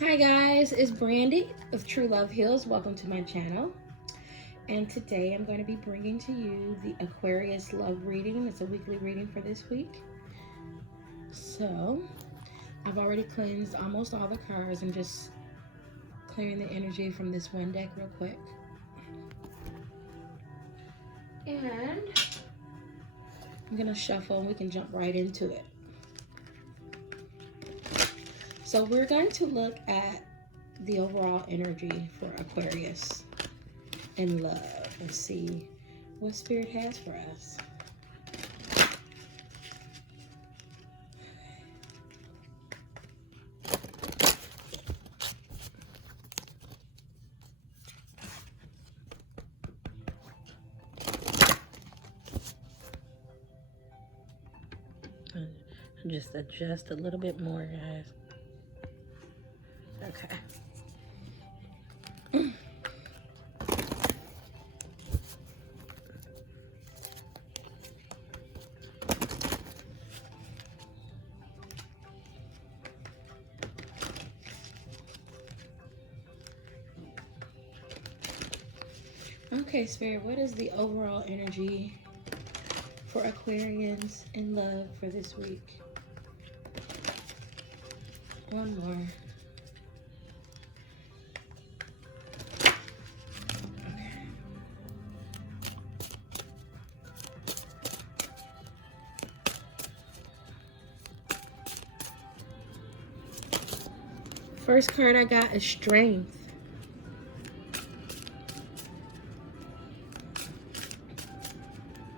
Hi guys, it's Brandy of True Love Heals. Welcome to my channel. And today I'm going to be bringing to you the Aquarius love reading. It's a weekly reading for this week. So I've already cleansed almost all the cards. I'm just clearing the energy from this one deck real quick. And I'm going to shuffle and we can jump right into it. So we're going to look at the overall energy for Aquarius in love and see what Spirit has for us. Just adjust a little bit more, guys. Okay. Okay, Spirit, what is the overall energy for Aquarians in love for this week? One more. First card I got is Strength.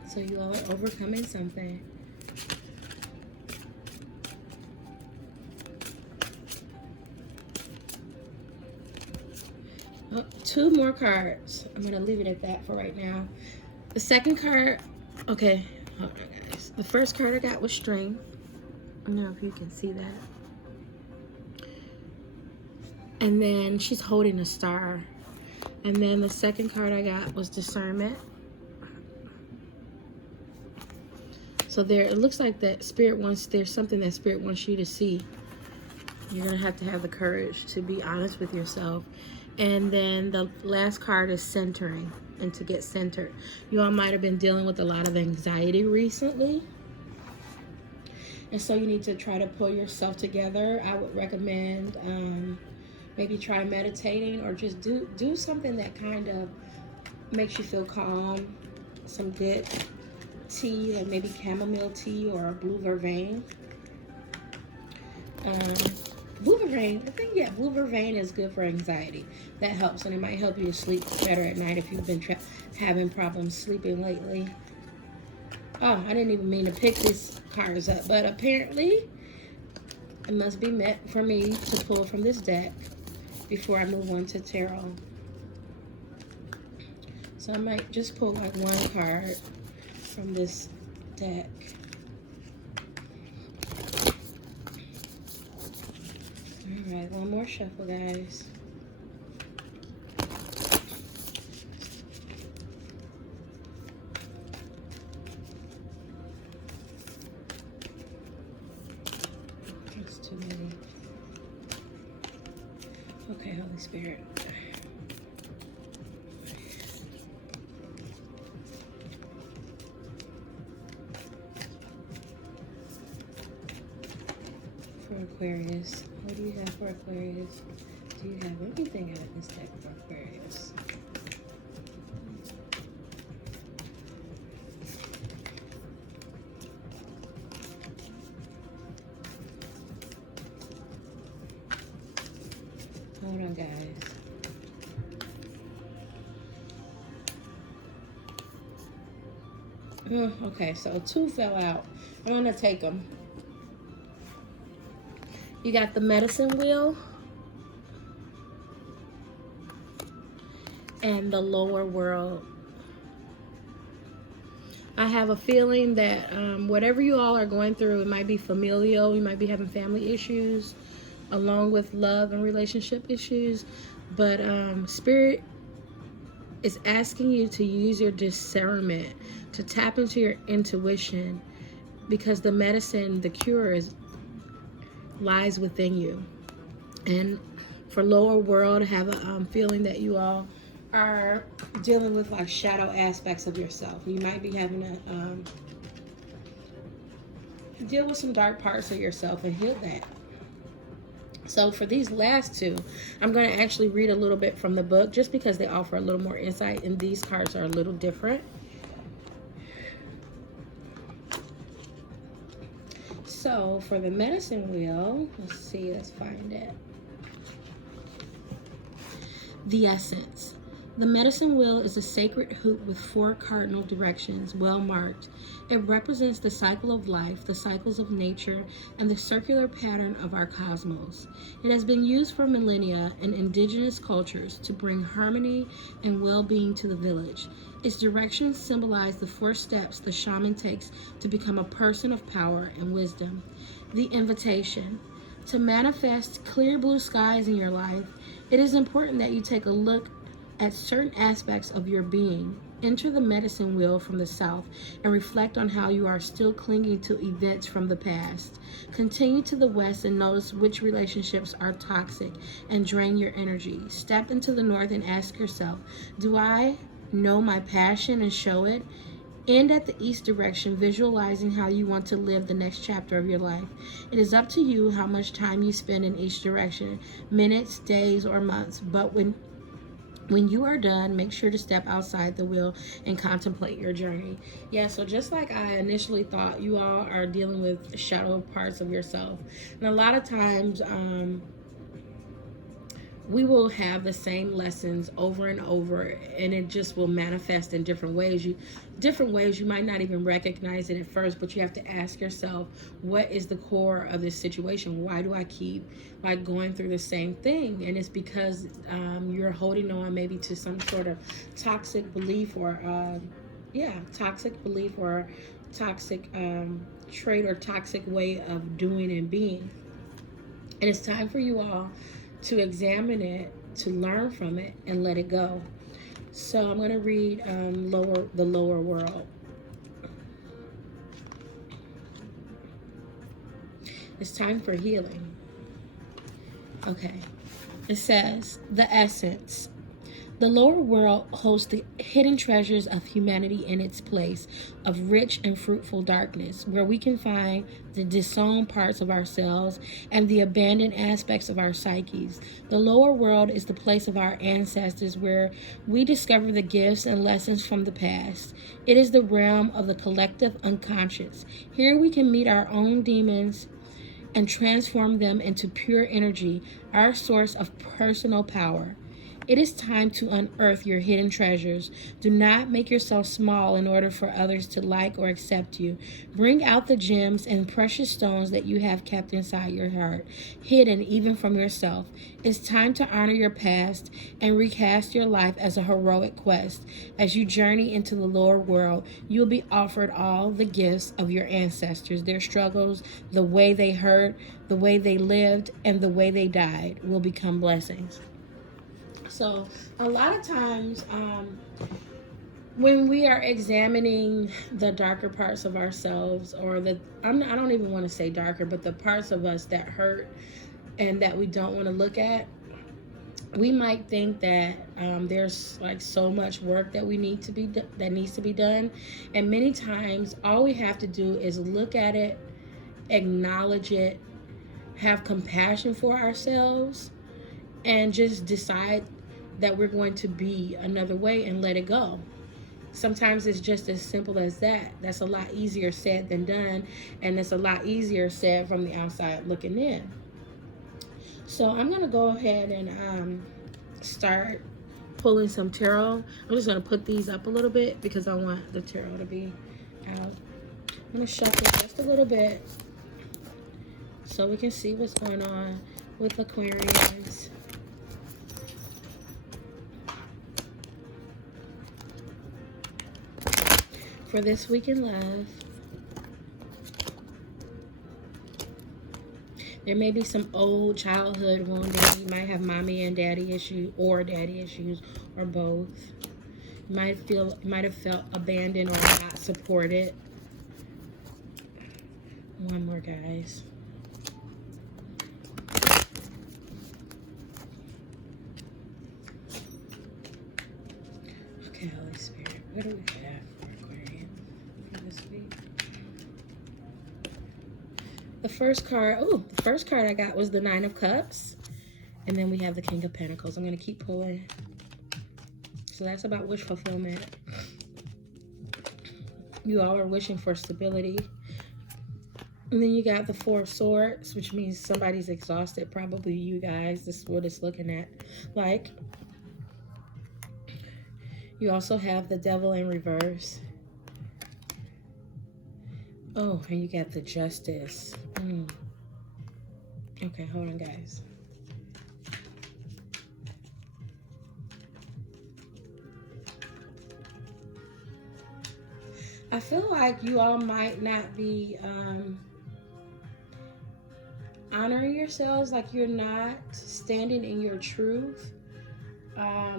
So you all are overcoming something. Oh, two more cards. I'm going to leave it at that for right now. The second card, okay, hold on guys. The first card I got was Strength. I don't know if you can see that. And then she's holding a star. And then the second card I got was Discernment. So there, it looks like that Spirit wants, there's something that Spirit wants you to see. You're going to have the courage to be honest with yourself. And then the last card is Centering, and to get centered. You all might have been dealing with a lot of anxiety recently. And so you need to try to pull yourself together. I would recommend maybe try meditating, or just do something that kind of makes you feel calm. Some good tea, like maybe chamomile tea or a blue vervain. Blue vervain, I think, yeah, blue vervain is good for anxiety. That helps, and it might help you to sleep better at night if you've been having problems sleeping lately. Oh, I didn't even mean to pick these cards up, but apparently it must be meant for me to pull from this deck before I move on to tarot. So I might just pull like one card from this deck. All right, one more shuffle, guys. That's too many. Okay, Holy Spirit. For Aquarius, what do you have for Aquarius? Do you have anything out of this deck for Aquarius? Hold on, guys. Okay, so two fell out. I'm gonna take them. You got the Medicine Wheel and the Lower World. I have a feeling that whatever you all are going through, it might be familial, you might be having family issues, along with love and relationship issues, but Spirit is asking you to use your discernment, to tap into your intuition, because the medicine, the cure lies within you. And For lower world, I have a feeling that you all are dealing with like shadow aspects of yourself. You might be having to deal with some dark parts of yourself and heal that. So for these last two, I'm going to actually read a little bit from the book just because they offer a little more insight, and these cards are a little different. So for the medicine wheel, let's find it. The essence. The medicine wheel is a sacred hoop with 4 cardinal directions, well marked. It represents the cycle of life, the cycles of nature, and the circular pattern of our cosmos. It has been used for millennia in indigenous cultures to bring harmony and well-being to the village. Its directions symbolize the 4 steps the shaman takes to become a person of power and wisdom. The invitation. To manifest clear blue skies in your life, it is important that you take a look at certain aspects of your being. Enter the medicine wheel from the south and reflect on how you are still clinging to events from the past. Continue to the west and notice which relationships are toxic and drain your energy. Step into the north and ask yourself, do I know my passion and show it? End at the east direction, visualizing how you want to live the next chapter of your life. It is up to you how much time you spend in each direction, minutes, days, or months. But when you are done, make sure to step outside the wheel and contemplate your journey. Yeah, so just like I initially thought, you all are dealing with shadow parts of yourself. And a lot of times, we will have the same lessons over and over, and it just will manifest in different ways. You might not even recognize it at first, but you have to ask yourself, what is the core of this situation? Why do I keep like going through the same thing? And it's because you're holding on maybe to some sort of toxic belief or toxic belief or toxic trait or toxic way of doing and being. And it's time for you all to examine it, to learn from it, and let it go. So I'm going to read the lower world. It's time for healing. Okay. It says, the essence. The lower world holds the hidden treasures of humanity in its place of rich and fruitful darkness, where we can find the disowned parts of ourselves and the abandoned aspects of our psyches. The lower world is the place of our ancestors, where we discover the gifts and lessons from the past. It is the realm of the collective unconscious. Here we can meet our own demons and transform them into pure energy, our source of personal power. It is time to unearth your hidden treasures. Do not make yourself small in order for others to like or accept you. Bring out the gems and precious stones that you have kept inside your heart, hidden even from yourself. It's time to honor your past and recast your life as a heroic quest. As you journey into the lower world, you'll be offered all the gifts of your ancestors. Their struggles, the way they hurt, the way they lived, and the way they died will become blessings. So a lot of times when we are examining the darker parts of ourselves, or I don't even want to say darker, but the parts of us that hurt and that we don't want to look at, we might think that there's like so much work that needs to be done. And many times all we have to do is look at it, acknowledge it, have compassion for ourselves, and just decide that we're going to be another way and let it go. Sometimes it's just as simple as that. That's a lot easier said than done, and it's a lot easier said from the outside looking in. So I'm going to go ahead and start pulling some tarot. I'm just going to put these up a little bit because I want the tarot to be out. I'm going to shuffle just a little bit so we can see what's going on with Aquarius. For this week in love, there may be some old childhood wounding. You might have mommy and daddy issues, or both. You might have felt abandoned or not supported. One more, guys. What do we have for Aquarius for this week? The first card I got was the Nine of Cups. And then we have the King of Pentacles. I'm going to keep pulling. So that's about wish fulfillment. You all are wishing for stability. And then you got the Four of Swords, which means somebody's exhausted. Probably you guys. This is what it's looking at. Like, you also have the Devil in reverse. Oh, and you got the Justice. Okay, hold on, guys. I feel like you all might not be honoring yourselves, like you're not standing in your truth.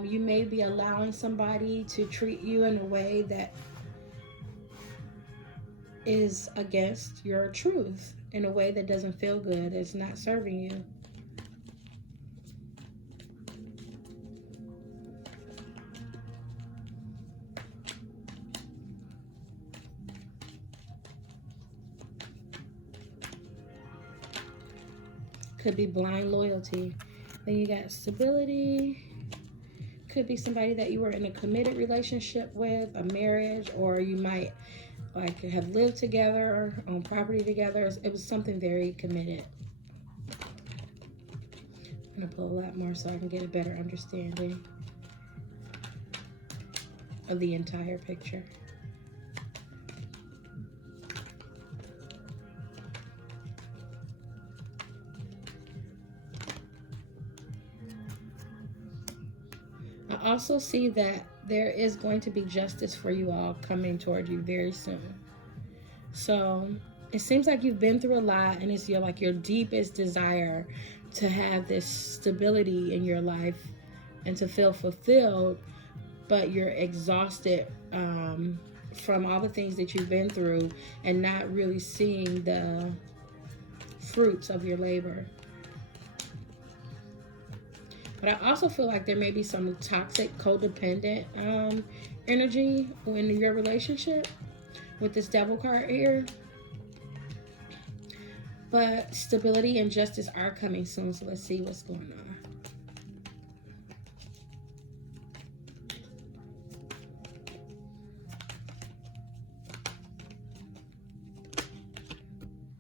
You may be allowing somebody to treat you in a way that is against your truth, in a way that doesn't feel good, it's not serving you. Could be blind loyalty. Then you got stability. Could be somebody that you were in a committed relationship with, a marriage, or you might like have lived together, own property together. It was something very committed. I'm gonna pull a lot more so I can get a better understanding of the entire picture. I also see that there is going to be justice for you all coming toward you very soon. So it seems like you've been through a lot, and it's your deepest desire to have this stability in your life and to feel fulfilled, but you're exhausted from all the things that you've been through and not really seeing the fruits of your labor. But I also feel like there may be some toxic, codependent energy in your relationship with this Devil card here. But stability and justice are coming soon, so let's see what's going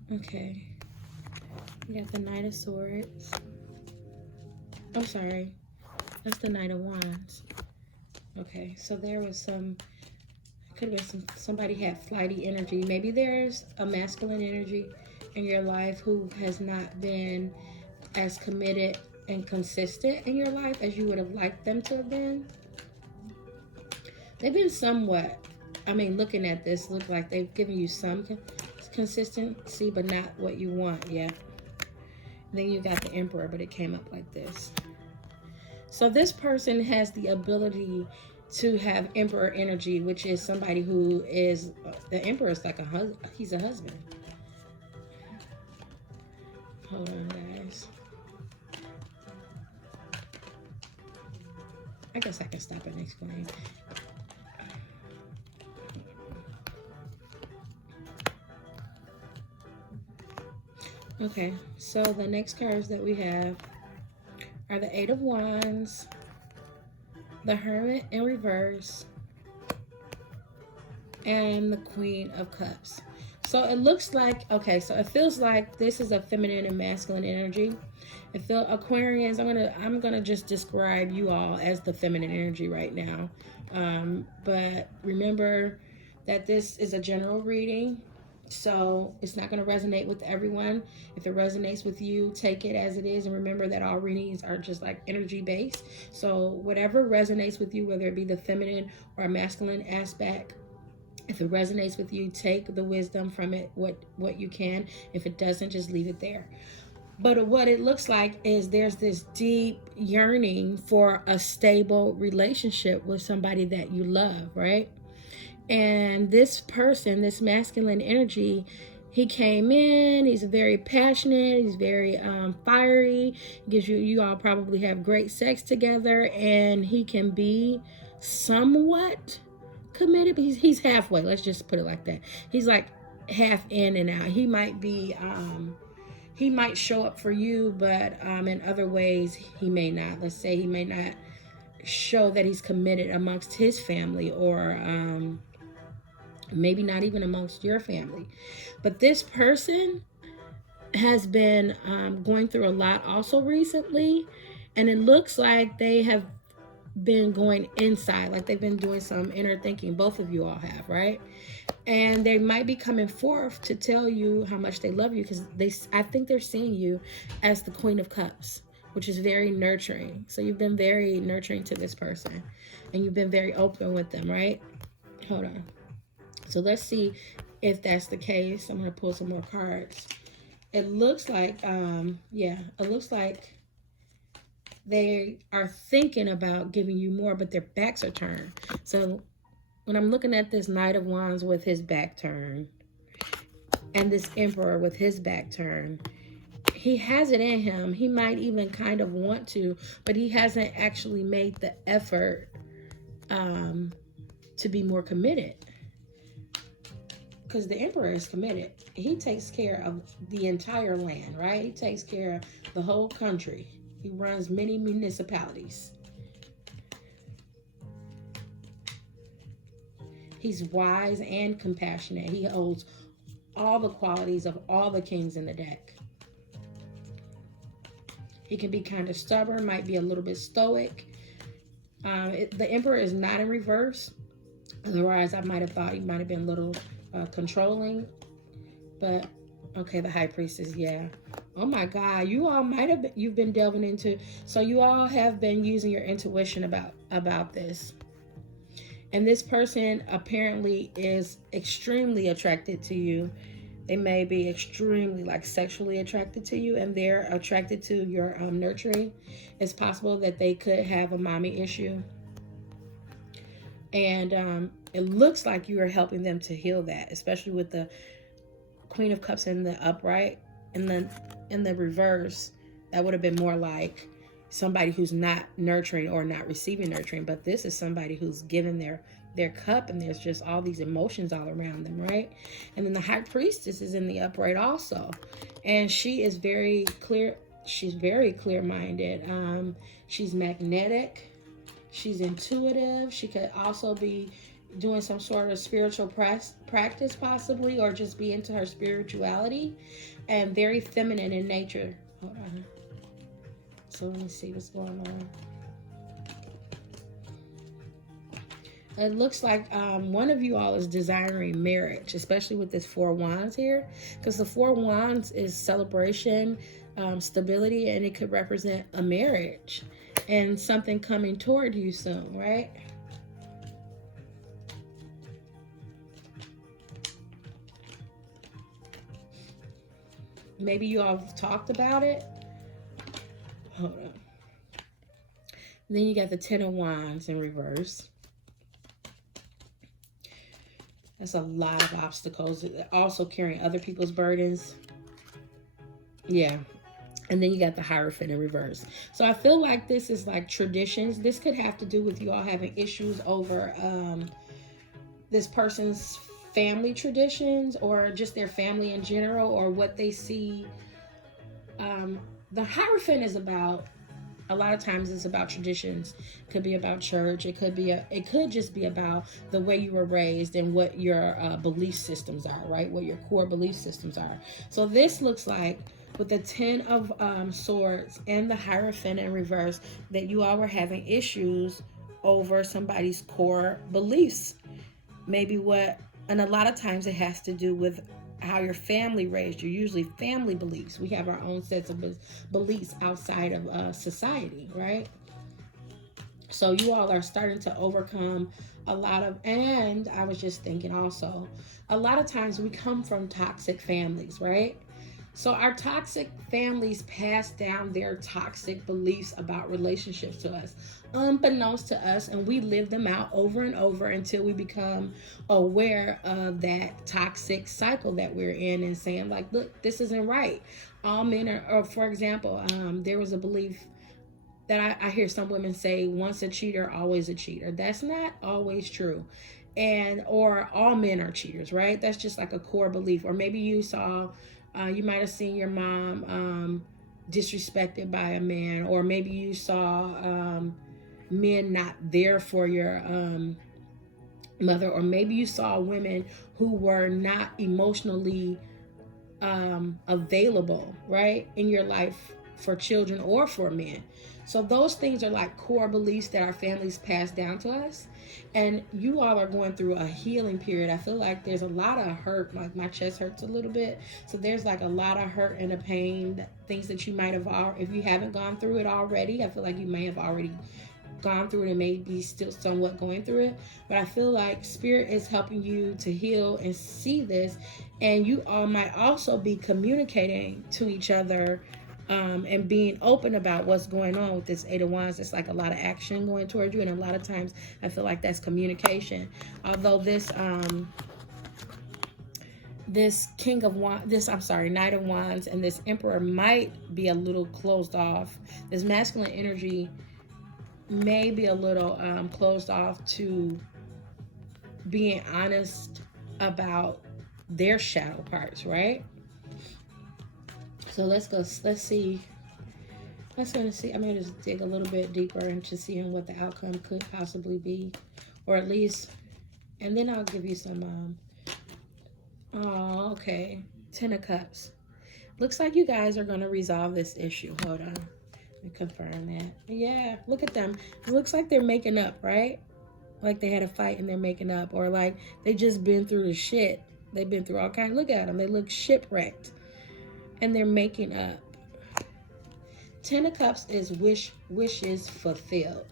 on. Okay. We got the Knight of Swords. I'm sorry, that's the Knight of Wands. Okay, so there was could have been somebody had flighty energy. Maybe there's a masculine energy in your life who has not been as committed and consistent in your life as you would have liked them to have been. They've been somewhat, looking at this, look like they've given you some consistency, but not what you want yet. Then you got the Emperor, but it came up like this. So this person has the ability to have Emperor energy, which is somebody who is, the Emperor is like he's a husband. Hold on, guys. I guess I can stop and explain. Okay, so the next cards that we have are the Eight of Wands, the Hermit in reverse, and the Queen of Cups. So it looks like, okay, so it feels like this is a feminine and masculine energy. It feels, Aquarius, I'm gonna just describe you all as the feminine energy right now. But remember that this is a general reading. So it's not going to resonate with everyone. If it resonates with you, take it as it is. And remember that all readings are just like energy based. So whatever resonates with you, whether it be the feminine or masculine aspect, if it resonates with you, take the wisdom from it, what you can. If it doesn't, just leave it there. But what it looks like is there's this deep yearning for a stable relationship with somebody that you love, right? And this person, this masculine energy, he came in, he's very passionate, he's very fiery, gives you all probably have great sex together, and he can be somewhat committed, but he's halfway. Let's just put it like that. He's like half in and out. He might be he might show up for you, but in other ways he may not. Let's say he may not show that he's committed amongst his family, or maybe not even amongst your family. But this person has been going through a lot also recently, and it looks like they have been going inside, like they've been doing some inner thinking. Both of you all have, right? And they might be coming forth to tell you how much they love you, because I think they're seeing you as the Queen of Cups, which is very nurturing. So you've been very nurturing to this person, and you've been very open with them, right? Hold on. So let's see if that's the case. I'm going to pull some more cards. It looks like, it looks like they are thinking about giving you more, but their backs are turned. So when I'm looking at this Knight of Wands with his back turned, and this Emperor with his back turned, he has it in him. He might even kind of want to, but he hasn't actually made the effort to be more committed. Because the Emperor is committed. He takes care of the entire land, right? He takes care of the whole country. He runs many municipalities. He's wise and compassionate. He holds all the qualities of all the kings in the deck. He can be kind of stubborn, might be a little bit stoic. The Emperor is not in reverse. Otherwise, I might have thought he might have been a little controlling. But, okay, the High Priestess, yeah. Oh my God, you all might have you've been delving into, so you all have been using your intuition about this. And this person apparently is extremely attracted to you. They may be extremely sexually attracted to you, and they're attracted to your nurturing. It's possible that they could have a mommy issue. And it looks like you are helping them to heal that, especially with the Queen of Cups in the upright. And then in the reverse, that would have been more like somebody who's not nurturing or not receiving nurturing. But this is somebody who's given their cup, and there's just all these emotions all around them, right? And then the High Priestess is in the upright also. And she is very clear. She's very clear-minded. She's magnetic. She's intuitive. She could also be doing some sort of spiritual practice possibly, or just be into her spirituality, and very feminine in nature. Hold on. So let me see what's going on. It looks like one of you all is desiring marriage, especially with this Four Wands here, because the Four Wands is celebration, stability, and it could represent a marriage and something coming toward you soon, right? Maybe you all have talked about it. Hold on. And then you got the Ten of Wands in reverse. That's a lot of obstacles. Also carrying other people's burdens. Yeah. And then you got the Hierophant in reverse. So I feel like this is like traditions. This could have to do with you all having issues over this person's family traditions, or just their family in general, or what they see. The Hierophant is about, a lot of times it's about traditions. It could be about church. It could just be about the way you were raised and what your belief systems are, right? What your core belief systems are. So this looks like, with the Ten of Swords and the Hierophant in reverse, that you all were having issues over somebody's core beliefs. Maybe and a lot of times it has to do with how your family raised you. Usually family beliefs. We have our own sets of beliefs outside of society, right? So you all are starting to overcome a lot of, and I was just thinking also, a lot of times we come from toxic families, right? So our toxic families pass down their toxic beliefs about relationships to us, unbeknownst to us, and we live them out over and over until we become aware of that toxic cycle that we're in, and saying like, look, this isn't right. All men are, or for example, there was a belief that I hear some women say, once a cheater, always a cheater. That's not always true. and or all men are cheaters, right? That's just like a core belief. Or maybe you saw, you might have seen your mom disrespected by a man, or maybe you saw men not there for your mother, or maybe you saw women who were not emotionally available, right, in your life for children or for men. So those things are like core beliefs that our families pass down to us. And you all are going through a healing period. I feel like there's a lot of hurt, like my chest hurts a little bit. So there's like a lot of hurt and a pain, things that you might have, if you haven't gone through it already, I feel like you may have already gone through it and may be still somewhat going through it. But I feel like Spirit is helping you to heal and see this. And you all might also be communicating to each other and being open about what's going on with this Eight of Wands. It's like a lot of action going towards you, and a lot of times I feel like that's communication. Although this King of Wands, Knight of Wands, and this Emperor might be a little closed off. This masculine energy may be a little closed off to being honest about their shadow parts, right? So let's see. I'm going to just dig a little bit deeper into seeing what the outcome could possibly be, or at least, and then I'll give you some, okay, Ten of Cups. Looks like you guys are going to resolve this issue. Hold on. Let me confirm that. Yeah, look at them. It looks like they're making up, right? Like they had a fight and they're making up, or like they just been through the shit. They've been through all kinds. Look at them. They look shipwrecked and they're making up. Ten of Cups is wishes fulfilled,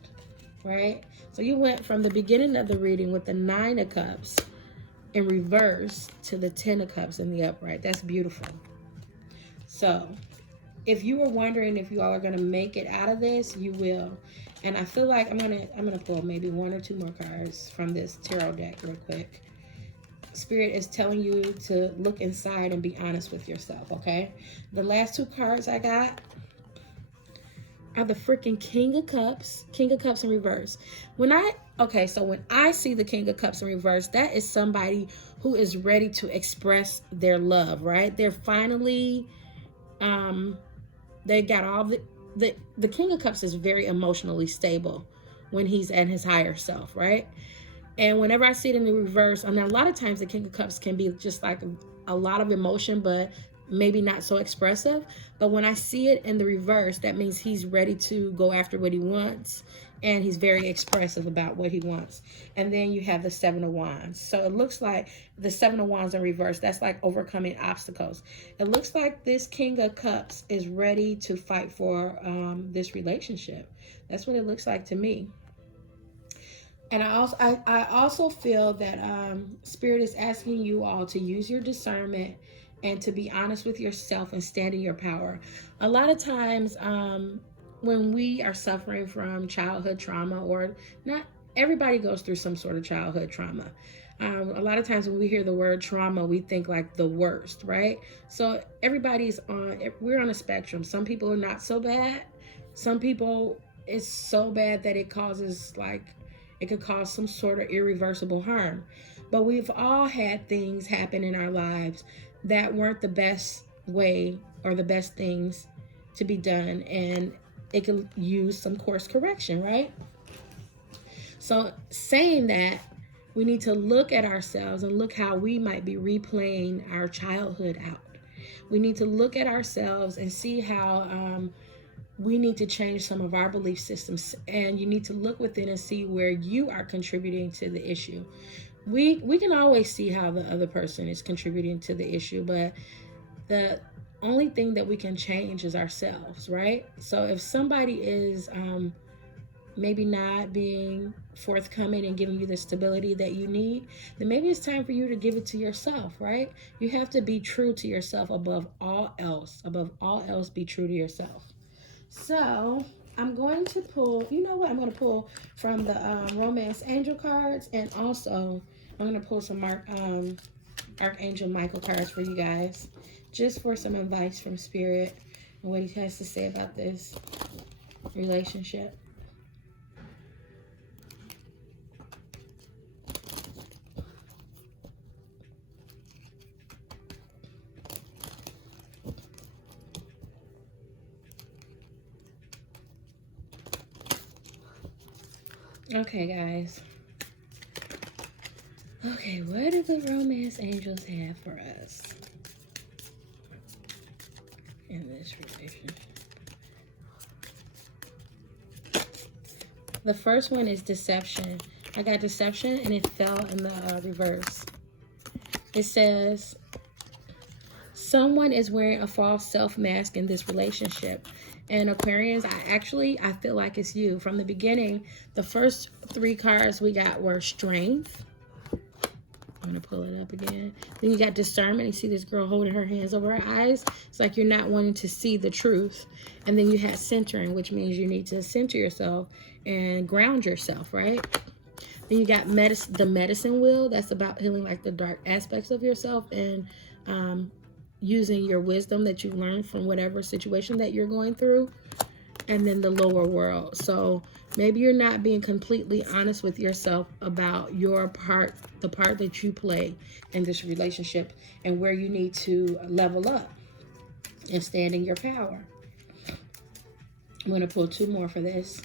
right? So you went from the beginning of the reading with the Nine of Cups in reverse to the Ten of Cups in the upright. That's beautiful. So if you were wondering if you all are going to make it out of this, you will. And I feel like I'm gonna pull maybe one or two more cards from this tarot deck real quick. Spirit is telling you to look inside and be honest with yourself, okay? The last two cards I got are the freaking King of Cups in reverse. When I see the King of Cups in reverse, that is somebody who is ready to express their love, right? They're finally, they got all the King of Cups is very emotionally stable when he's at his higher self, right? And whenever I see it in the reverse, and a lot of times the King of Cups can be just like a lot of emotion, but maybe not so expressive. But when I see it in the reverse, that means he's ready to go after what he wants, and he's very expressive about what he wants. And then you have the Seven of Wands. So it looks like the Seven of Wands in reverse, that's like overcoming obstacles. It looks like this King of Cups is ready to fight for this relationship. That's what it looks like to me. And I also feel that Spirit is asking you all to use your discernment and to be honest with yourself and stand in your power. A lot of times when we are suffering from childhood trauma, or not everybody goes through some sort of childhood trauma. A lot of times when we hear the word trauma, we think like the worst, right? So we're on a spectrum. Some people are not so bad. Some people, it's so bad that it could cause some sort of irreversible harm. But we've all had things happen in our lives that weren't the best way or the best things to be done, and it could use some course correction, right? So saying that, we need to look at ourselves and look how we might be replaying our childhood out. We need to look at ourselves and see how we need to change some of our belief systems, and you need to look within and see where you are contributing to the issue. We can always see how the other person is contributing to the issue, but the only thing that we can change is ourselves, right? So if somebody is maybe not being forthcoming and giving you the stability that you need, then maybe it's time for you to give it to yourself, right? You have to be true to yourself above all else. Above all else, be true to yourself. So I'm going to pull, you know what? I'm going to pull from the Romance Angel cards, and also I'm going to pull some Archangel Michael cards for you guys, just for some advice from Spirit and what he has to say about this relationship. Okay, guys. Okay, what do the romance angels have for us in this relationship? The first one is deception. I got deception and it fell in the reverse. It says, someone is wearing a false self mask in this relationship. And Aquarians, I feel like it's you. From the beginning, the first 3 cards we got were strength. I'm going to pull it up again. Then you got discernment. You see this girl holding her hands over her eyes. It's like you're not wanting to see the truth. And then you had centering, which means you need to center yourself and ground yourself, right? Then you got the medicine wheel. That's about healing like the dark aspects of yourself and using your wisdom that you learned from whatever situation that you're going through. And then the lower world. So maybe you're not being completely honest with yourself about your part, the part that you play in this relationship and where you need to level up and stand in your power. I'm going to pull 2 more for this.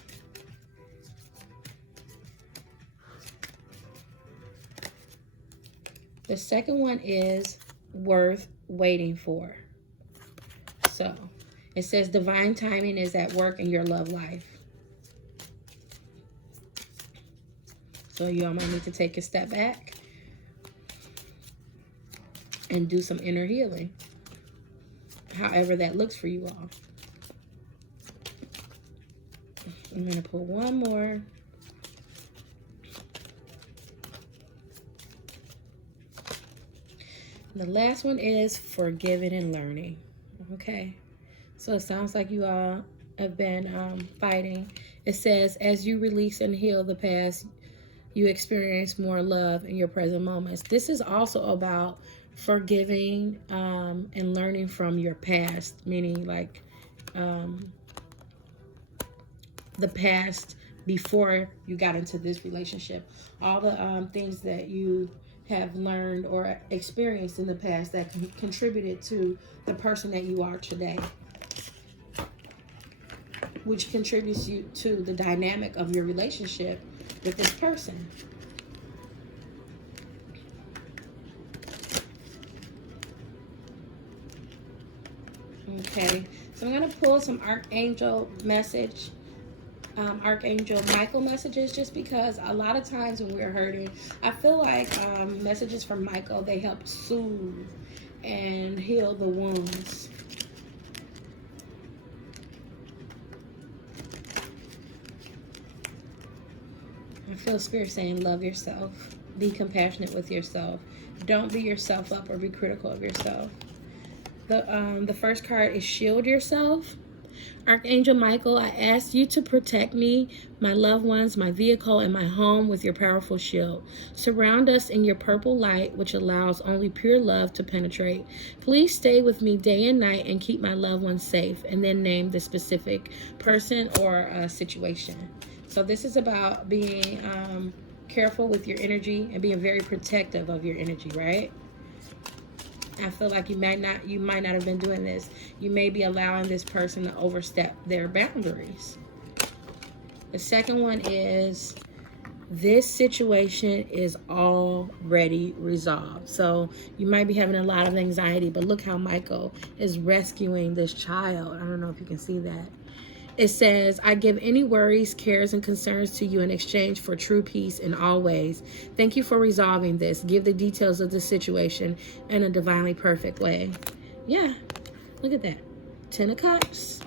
The second one is worth waiting for. So it says divine timing is at work in your love life. So y'all might need to take a step back and do some inner healing. However that looks for you all. I'm going to pull 1 more. The last one is forgiving and learning. Okay. So it sounds like you all have been fighting. It says, as you release and heal the past, you experience more love in your present moments. This is also about forgiving and learning from your past, meaning like the past before you got into this relationship. All the things that you have learned or experienced in the past that contributed to the person that you are today, which contributes you to the dynamic of your relationship with this person. Okay, so I'm going to pull some Archangel message, Archangel Michael messages, just because a lot of times when we're hurting, I feel like messages from Michael, they help soothe and heal the wounds. I feel Spirit saying love yourself. Be compassionate with yourself. Don't beat yourself up or be critical of yourself. The first card is shield yourself. Archangel Michael, I ask you to protect me, my loved ones, my vehicle, and my home with your powerful shield. Surround us in your purple light, which allows only pure love to penetrate. Please stay with me day and night and keep my loved ones safe. And then name the specific person or situation. So this is about being careful with your energy and being very protective of your energy, right? I feel like you might not have been doing this. You may be allowing this person to overstep their boundaries. The second one is this situation is already resolved. So you might be having a lot of anxiety, but look how Michael is rescuing this child. I don't know if you can see that. It says, I give any worries, cares, and concerns to you in exchange for true peace in all ways. Thank you for resolving this. Give the details of the situation in a divinely perfect way. Yeah, look at that. 10 of Cups,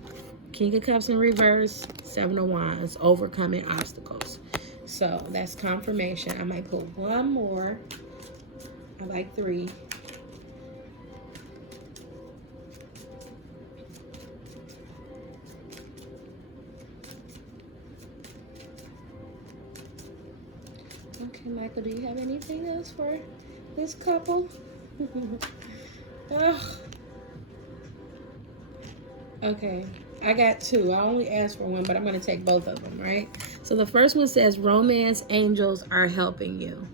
King of Cups in reverse, 7 of Wands, overcoming obstacles. So that's confirmation. I might pull 1 more. I like 3. Okay, Michael, do you have anything else for this couple? Oh. Okay, I got 2. I only asked for 1, but I'm going to take both of them, right? So the first one says, romance angels are helping you.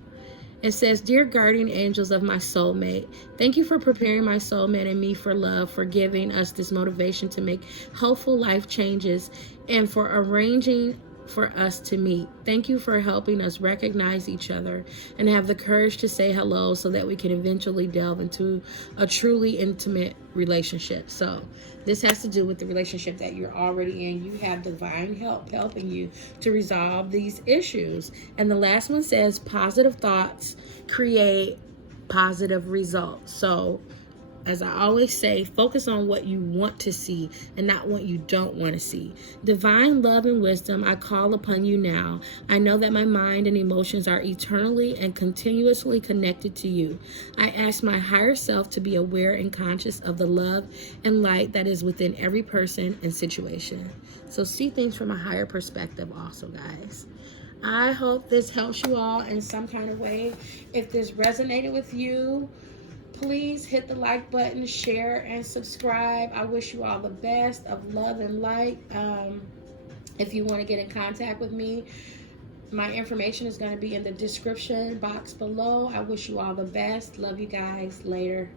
It says, dear guardian angels of my soulmate, thank you for preparing my soulmate and me for love, for giving us this motivation to make helpful life changes, and for arranging for us to meet. Thank you for helping us recognize each other and have the courage to say hello so that we can eventually delve into a truly intimate relationship. So this has to do with the relationship that you're already in. You have divine help helping you to resolve these issues. And the last one says positive thoughts create positive results. So as I always say, focus on what you want to see and not what you don't want to see. Divine love and wisdom, I call upon you now. I know that my mind and emotions are eternally and continuously connected to you. I ask my higher self to be aware and conscious of the love and light that is within every person and situation. So see things from a higher perspective also, guys. I hope this helps you all in some kind of way. If this resonated with you, please hit the like button, share, and subscribe. I wish you all the best of love and light. If you want to get in contact with me, my information is going to be in the description box below. I wish you all the best. Love you guys. Later.